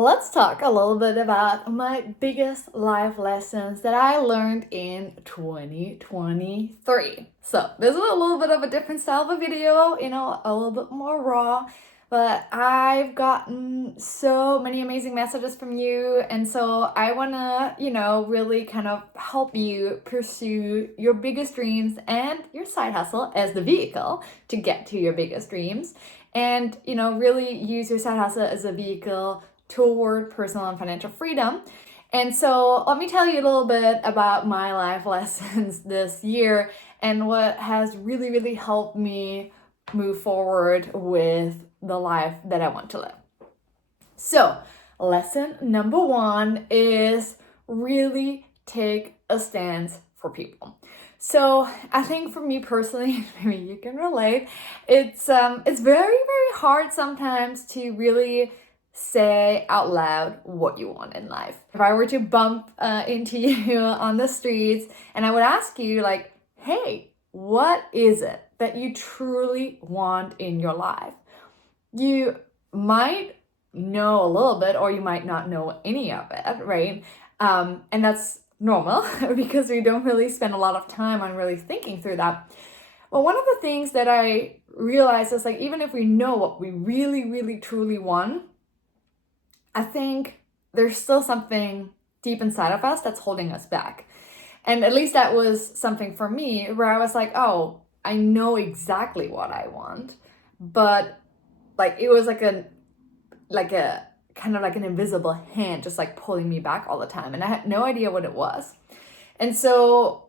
Let's talk a little bit about my biggest life lessons that I learned in 2023. So, this is a little bit of a different style of a video, a little bit more raw, but I've gotten so many amazing messages from you. And so, I want to, really kind of help you pursue your biggest dreams and your side hustle as the vehicle to get to your biggest dreams. And, really use your side hustle as a vehicle toward personal and financial freedom. And so let me tell you a little bit about my life lessons this year and what has really, really helped me move forward with the life that I want to live. So, lesson number one is really take a stance for people. So I think for me personally, maybe you can relate, it's very, very hard sometimes to really say out loud what you want in life. If I were to bump into you on the streets and I would ask you like, hey, what is it that you truly want in your life? You might know a little bit or you might not know any of it, right? And that's normal because we don't really spend a lot of time on really thinking through that. Well, one of the things that I realized is like, even if we know what we really, really, truly want, I think there's still something deep inside of us that's holding us back. And at least that was something for me where I was like, oh, I know exactly what I want, but like it was like a kind of like an invisible hand just like pulling me back all the time. And I had no idea what it was. And so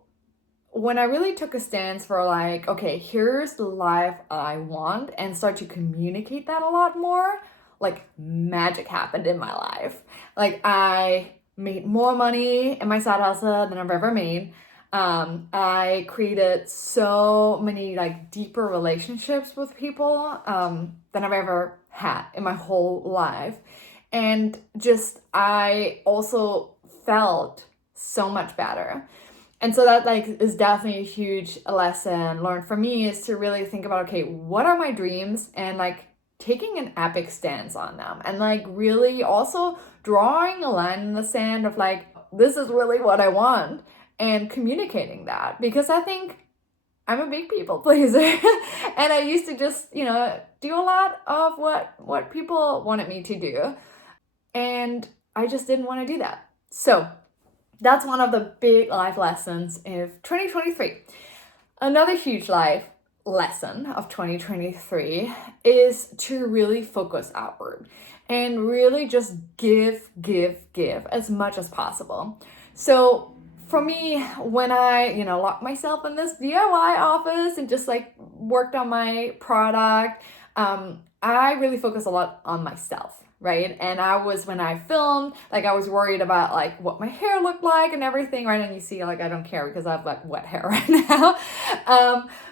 when I really took a stance for like, okay, here's the life I want and start to communicate that a lot more, like magic happened in my life. Like I made more money in my side hustle than I've ever made. I created so many like deeper relationships with people than I've ever had in my whole life. And just I also felt so much better. And so that like is definitely a huge lesson learned for me, is to really think about, okay, what are my dreams, and like taking an epic stance on them, and like really also drawing a line in the sand of like, this is really what I want, and communicating that, because I think I'm a big people pleaser and I used to just, do a lot of what people wanted me to do, and I just didn't want to do that. So that's one of the big life lessons of 2023. Another huge life lesson of 2023 is to really focus outward and really just give as much as possible. So for me, when I, locked myself in this DIY office and just like worked on my product, I really focused a lot on myself, right? And when I filmed, like I was worried about like what my hair looked like and everything, right? And you see, like I don't care because I have like wet hair right now.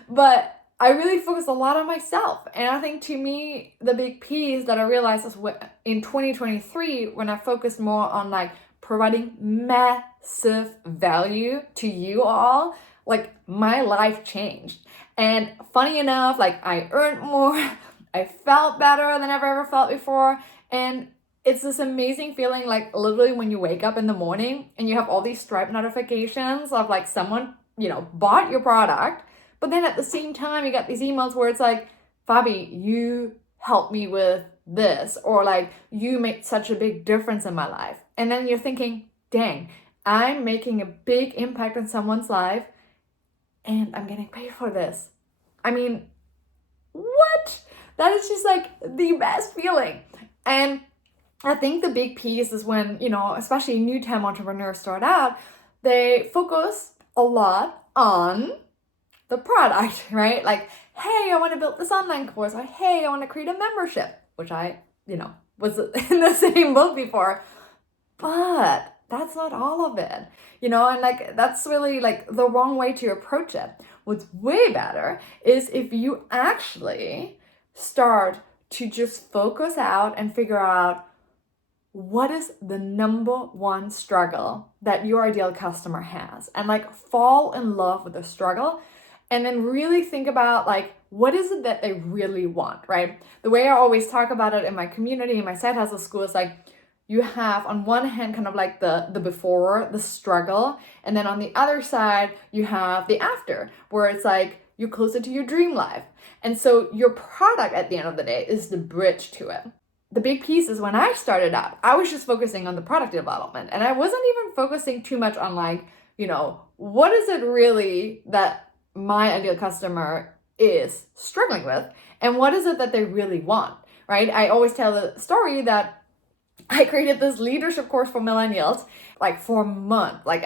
But I really focused a lot on myself. And I think to me, the big piece that I realized is in 2023, when I focused more on like providing massive value to you all, like my life changed. And funny enough, like I earned more, I felt better than I've ever felt before. And it's this amazing feeling, like literally when you wake up in the morning and you have all these Stripe notifications of like someone, bought your product. But then at the same time, you got these emails where it's like, Fabi, you helped me with this, or like you made such a big difference in my life. And then you're thinking, dang, I'm making a big impact on someone's life and I'm getting paid for this. I mean, what? That is just like the best feeling. And I think the big piece is when, especially new time entrepreneurs start out, they focus a lot on the product, right? Like, hey, I want to build this online course, or hey, I want to create a membership, which I, was in the same boat before. But that's not all of it, and like that's really like the wrong way to approach it. What's way better is if you actually start to just focus out and figure out what is the number one struggle that your ideal customer has, and like fall in love with the struggle. And then really think about like, what is it that they really want, right? The way I always talk about it in my community, in my side hustle school, is like, you have on one hand kind of like the before, the struggle, and then on the other side you have the after, where it's like you're closer to your dream life. And so your product at the end of the day is the bridge to it. The big piece is when I started out, I was just focusing on the product development, and I wasn't even focusing too much on like, what is it really that my ideal customer is struggling with, and what is it that they really want, right? I always tell the story that I created this leadership course for millennials like for a month, like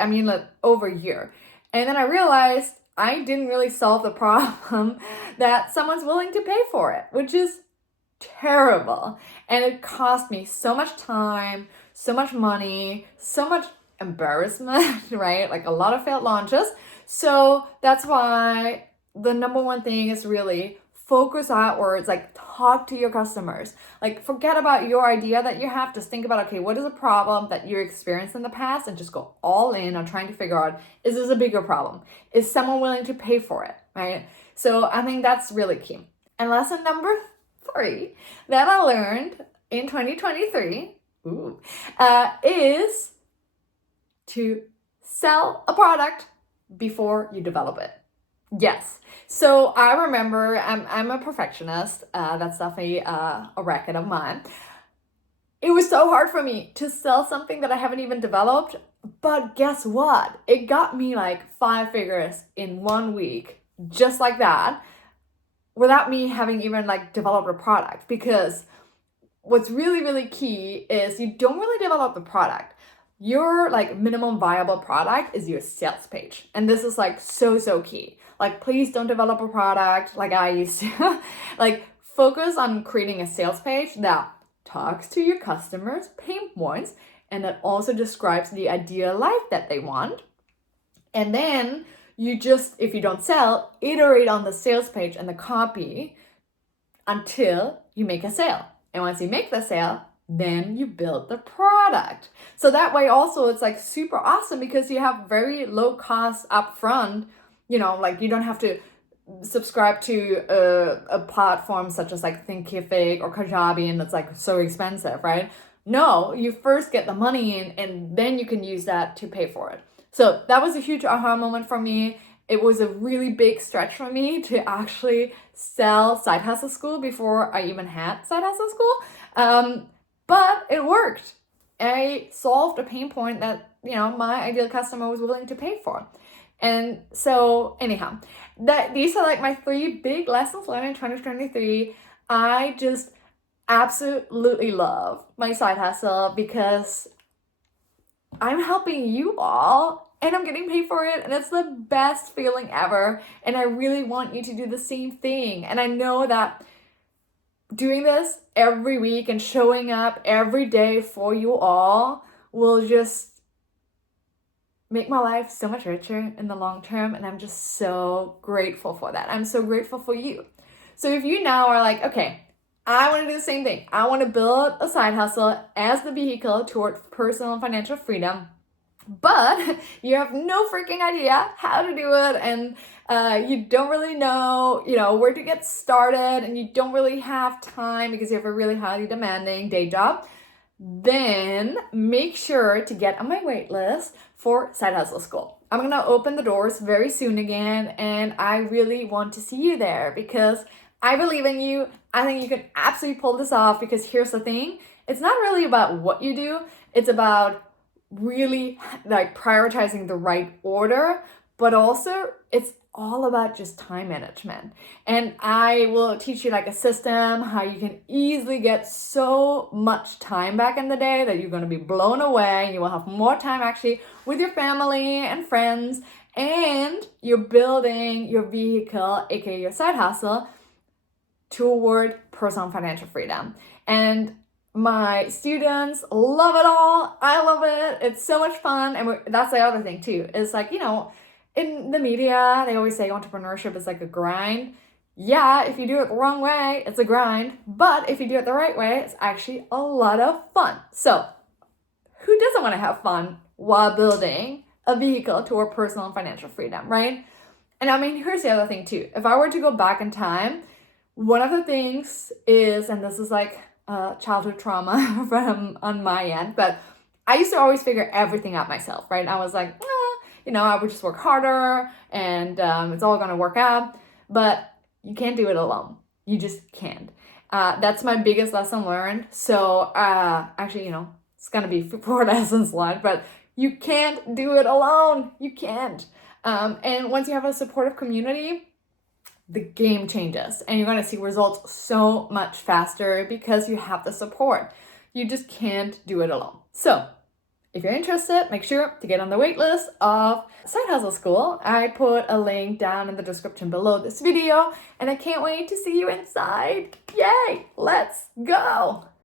over a year. And then I realized I didn't really solve the problem that someone's willing to pay for it, which is terrible. And it cost me so much time, so much money, so much embarrassment, right? Like a lot of failed launches. So that's why the number one thing is really focus outwards, like talk to your customers. Like forget about your idea that you have. Just think about, okay, what is a problem that you experienced in the past, and just go all in on trying to figure out, is this a bigger problem? Is someone willing to pay for it, right? So I think that's really key. And lesson number 3 that I learned in 2023 is to sell a product before you develop it. Yes. So I remember I'm a perfectionist. That's definitely a racket of mine. It was so hard for me to sell something that I haven't even developed. But guess what? It got me like 5 figures in 1 week, just like that, without me having even like developed a product. Because what's really, really key is you don't really develop the product. Your like minimum viable product is your sales page. And this is like so key. Like, please don't develop a product like I used to. Like, focus on creating a sales page that talks to your customers' pain points, and that also describes the ideal life that they want. And then you just, if you don't sell, iterate on the sales page and the copy until you make a sale. And once you make the sale, then you build the product. So that way also it's like super awesome, because you have very low cost upfront. Like you don't have to subscribe to a platform such as like Thinkific or Kajabi, and it's like so expensive, right? No, you first get the money in, and then you can use that to pay for it. So that was a huge aha moment for me. It was a really big stretch for me to actually sell Side Hustle School before I even had Side Hustle School. But it worked. I solved a pain point that, my ideal customer was willing to pay for. And so anyhow, these are like my 3 big lessons learned in 2023. I just absolutely love my side hustle because I'm helping you all and I'm getting paid for it, and it's the best feeling ever. And I really want you to do the same thing. And I know that doing this every week and showing up every day for you all will just make my life so much richer in the long term, and I'm just so grateful for that. I'm so grateful for you. So if you now are like, okay, I want to do the same thing. I want to build a side hustle as the vehicle toward personal and financial freedom, but you have no freaking idea how to do it, and you don't really know, where to get started, and you don't really have time because you have a really highly demanding day job, then make sure to get on my wait list for Side Hustle School. I'm going to open the doors very soon again, and I really want to see you there because I believe in you. I think you can absolutely pull this off, because here's the thing. It's not really about what you do. It's about really like prioritizing the right order, but also it's all about just time management. And I will teach you like a system, how you can easily get so much time back in the day that you're going to be blown away, and you will have more time actually with your family and friends, and you're building your vehicle, aka your side hustle, toward personal financial freedom. And my students love it all. I love it. It's so much fun. And that's the other thing too. It's like, in the media, they always say entrepreneurship is like a grind. Yeah, if you do it the wrong way, it's a grind. But if you do it the right way, it's actually a lot of fun. So who doesn't want to have fun while building a vehicle toward personal and financial freedom, right? And here's the other thing too. If I were to go back in time, one of the things is, and this is like childhood trauma from on my end, but I used to always figure everything out myself, right? I was like, I would just work harder and it's all gonna work out. But you can't do it alone. You just can't. That's my biggest lesson learned. So actually, it's gonna be 4 lessons learned, but you can't do it alone. You can't. And once you have a supportive community, the game changes and you're going to see results so much faster because you have the support. You just can't do it alone. So if you're interested, make sure to get on the wait list of Side Hustle School. I put a link down in the description below this video and I can't wait to see you inside. Yay, let's go.